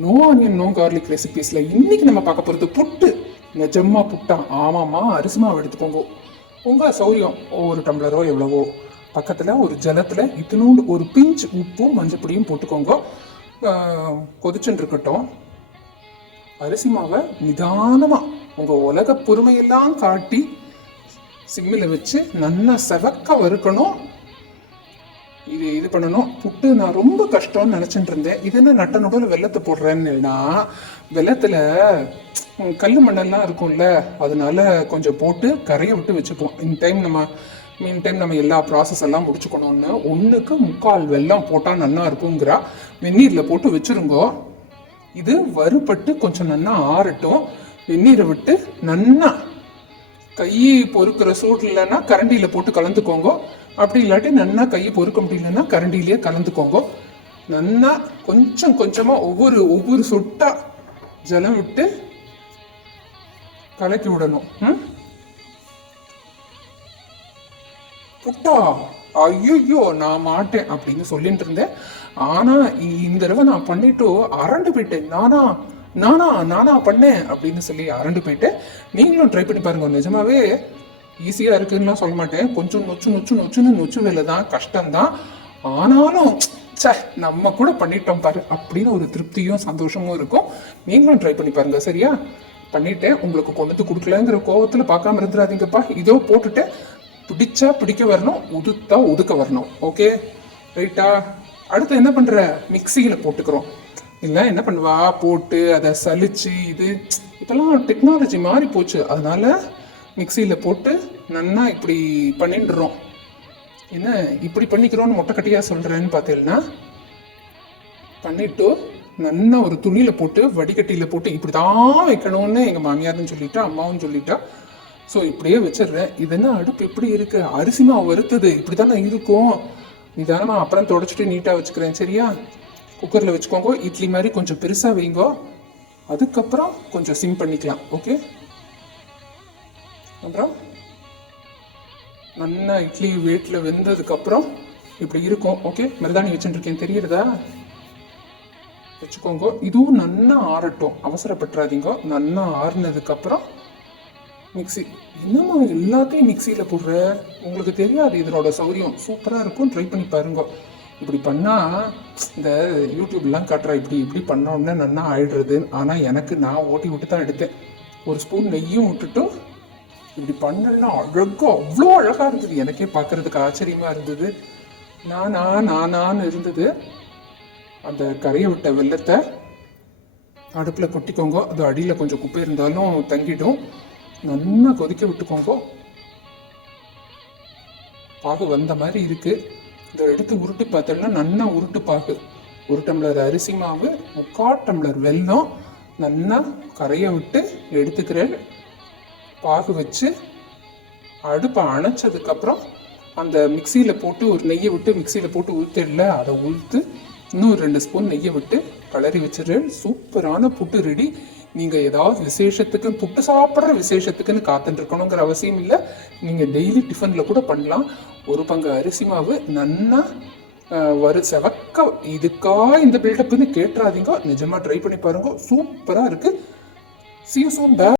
No onion no garlic ரெசிபீஸ்ல இன்னைக்கு நம்ம பார்க்க போறது புட்டு. நிஜமா புட்டா? ஆமாமா, அரிசி மாவு எடுத்துக்கோங்க. உங்க சௌரியம், ஒரு டம்ளரோ எவ்வளவோ. பக்கத்துல ஒரு ஜலத்துல இத்தினூண்டு ஒரு பிஞ்ச் உப்பும் மஞ்சப்பொடியும் போட்டுக்கோங்க. கொதிச்சுட்டு இருக்கட்டும். அரிசி மாவை நிதானமா உங்க உலக பொறுமையெல்லாம் காட்டி சிம்மில் வச்சு நல்லா செவக்க வறுக்கணும். இது பண்ணணும். புட்டு நான் ரொம்ப கஷ்டம்னு நினச்சிட்டு இருந்தேன். இது என்ன நட்ட நடுவில் வெள்ளத்தை போடுறேன்னா, வெள்ளத்தில் கல் மண்ணெல்லாம் இருக்கும்ல, அதனால கொஞ்சம் போட்டு கரையை விட்டு வச்சுப்போம். மீன் டைம் நம்ம எல்லா ப்ராசஸ் எல்லாம் முடிச்சுக்கணும்னு 1/4 வெல்லம் போட்டால் நல்லா இருக்குங்கிறா. வெந்நீரில் போட்டு வச்சுருங்கோ. இது வறுபட்டு கொஞ்சம் நல்லா ஆறட்டும். வெந்நீரை விட்டு நல்லா கையை பொறுக்கிற சூடு இல்லைன்னா கரண்டியில் போட்டு கலந்துக்கோங்க. அப்படி இல்லாட்டி நல்லா கையை பொறுக்க முடியலன்னா கரண்டிலேயே கலந்துக்கோங்க. நல்லா கொஞ்சம் கொஞ்சமாக ஒவ்வொரு சொட்டா ஜலம் விட்டு கலக்கி விடணும். புட்டா, ஐயோ நான் மாட்டேன் அப்படின்னு சொல்லிட்டு இருந்தேன். ஆனா இந்த தடவை நான் பண்ணிட்டு அரண்டு போயிட்டேன். நானா பண்ணேன் அப்படின்னு சொல்லி அரண்டு போயிட்டேன். நீங்களும் ட்ரை பண்ணி பாருங்க. நிஜமாவே ஈஸியாக இருக்குன்னா சொல்ல மாட்டேன். கொஞ்சம் நொச்சு வேலை தான், கஷ்டம்தான். ஆனாலும் நம்ம கூட பண்ணிட்டோம் பாரு அப்படின்னு ஒரு திருப்தியும் சந்தோஷமும் இருக்கும். நீங்களும் ட்ரை பண்ணி பாருங்க. சரியா? பண்ணிட்டேன். உங்களுக்கு கொண்டு கொடுக்கலங்கிற கோவத்தில் பார்க்காம இருந்துடாதீங்கப்பா. இதோ போட்டுட்டு பிடிச்சா பிடிக்க வரணும், உதுத்தா உதுக்க வரணும். ஓகே ரைட்டா? அடுத்து என்ன பண்ற? மிக்சியில் போட்டுக்கிறோம். இல்லை என்ன பண்ணுவா, போட்டு அதை சலிச்சு இதெல்லாம் டெக்னாலஜி மாறி போச்சு. அதனால மிக்சியில் போட்டு நல்லா இப்படி பண்ணிடுறோம். என்ன இப்படி பண்ணிக்கிறோன்னு மொட்டைக்கட்டியாக சொல்கிறேன்னு பார்த்தீங்கன்னா, பண்ணிவிட்டு நல்லா ஒரு துணியில் போட்டு வடிகட்டியில் போட்டு இப்படி தான் வைக்கணும்னு எங்கள் மாமியார்னு சொல்லிட்டா, அம்மாவும் சொல்லிட்டா. ஸோ இப்படியே வச்சிடுறேன். இதென்ன அடுப்பு எப்படி இருக்கு? அரிசி மாவு வறுத்தது இப்படி தானே இருக்கும். நிதானமாக அப்புறம் தொடச்சிட்டு நீட்டாக வச்சுக்கிறேன். சரியா? குக்கரில் வச்சுக்கோங்க. இட்லி மாதிரி கொஞ்சம் பெருசாக வைங்கோ. அதுக்கப்புறம் கொஞ்சம் சிம் பண்ணிக்கலாம். ஓகே? அப்புறம் நல்லா இட்லி வெயிட்டில் வெந்ததுக்கப்புறம் இப்படி இருக்கும். ஓகே? மருதாணி வச்சுட்டுருக்கேன், தெரியுறதா? வச்சுக்கோங்க. இதுவும் நல்லா ஆறட்டும், அவசரப்பட்டுறாதீங்க. நல்லா ஆறுனதுக்கப்புறம் மிக்சி. என்னம்மா எல்லாத்தையும் மிக்சியில் போடுற? உங்களுக்கு தெரியாது இதனோட சௌரியம். சூப்பராக இருக்கும், ட்ரை பண்ணி பாருங்க. இப்படி பண்ணால் இந்த யூடியூப்லாம் காட்டுறா இப்படி பண்ணோன்னே நல்லா ஆயிடுறது. ஆனால் நான் ஓட்டி விட்டு தான் எடுத்தேன். ஒரு ஸ்பூன் நெய்யும் விட்டுட்டு இப்படி பண்ணலன்னா அவ்வளோ அழகாக இருந்தது. எனக்கே பார்க்கறதுக்கு ஆச்சரியமாக இருந்தது. நானான்னு இருந்தது. அந்த கரையை விட்ட வெள்ளத்தை அடுப்பில் கொட்டிக்கோங்க. அது அடியில் கொஞ்சம் குப்பை இருந்தாலும் தங்கிடும். நல்லா கொதிக்க விட்டுக்கோங்க. பாகு வந்த மாதிரி இருக்கு. இதை எடுத்து உருட்டி பார்த்தோம்னா நல்லா உருட்டு பாகு. 1 டம்ளர் அரிசி மாவு, 3/4 டம்ளர் வெல்லம் நல்லா கரைய விட்டு எடுத்துக்கிறேன். பாகு வச்சு அடுப்பை அணைச்சதுக்கப்புறம் அந்த மிக்சியில் போட்டு ஒரு நெய்யை விட்டு மிக்சியில் போட்டு ஊற்றிடல, அதை உளுத்து இன்னும் 2 ஸ்பூன் நெய்யை விட்டு கலரி வச்சிடுறேன். சூப்பரான புட்டு ரெடி. நீங்கள் ஏதாவது விசேஷத்துக்கு, புட்டு சாப்பிட்ற விசேஷத்துக்குன்னு காத்துட்டுருக்கணுங்கிற அவசியம் இல்லை. நீங்கள் டெய்லி டிஃபனில் கூட பண்ணலாம். 1 பங்கு அரிசி மாவு நல்லா செவக்க. இதுக்கா இந்த பில்டப்புன்னு கேட்டுறாதீங்க. நிஜமாக ட்ரை பண்ணி பாருங்க. சூப்பராக இருக்குது. See you soon. Bye.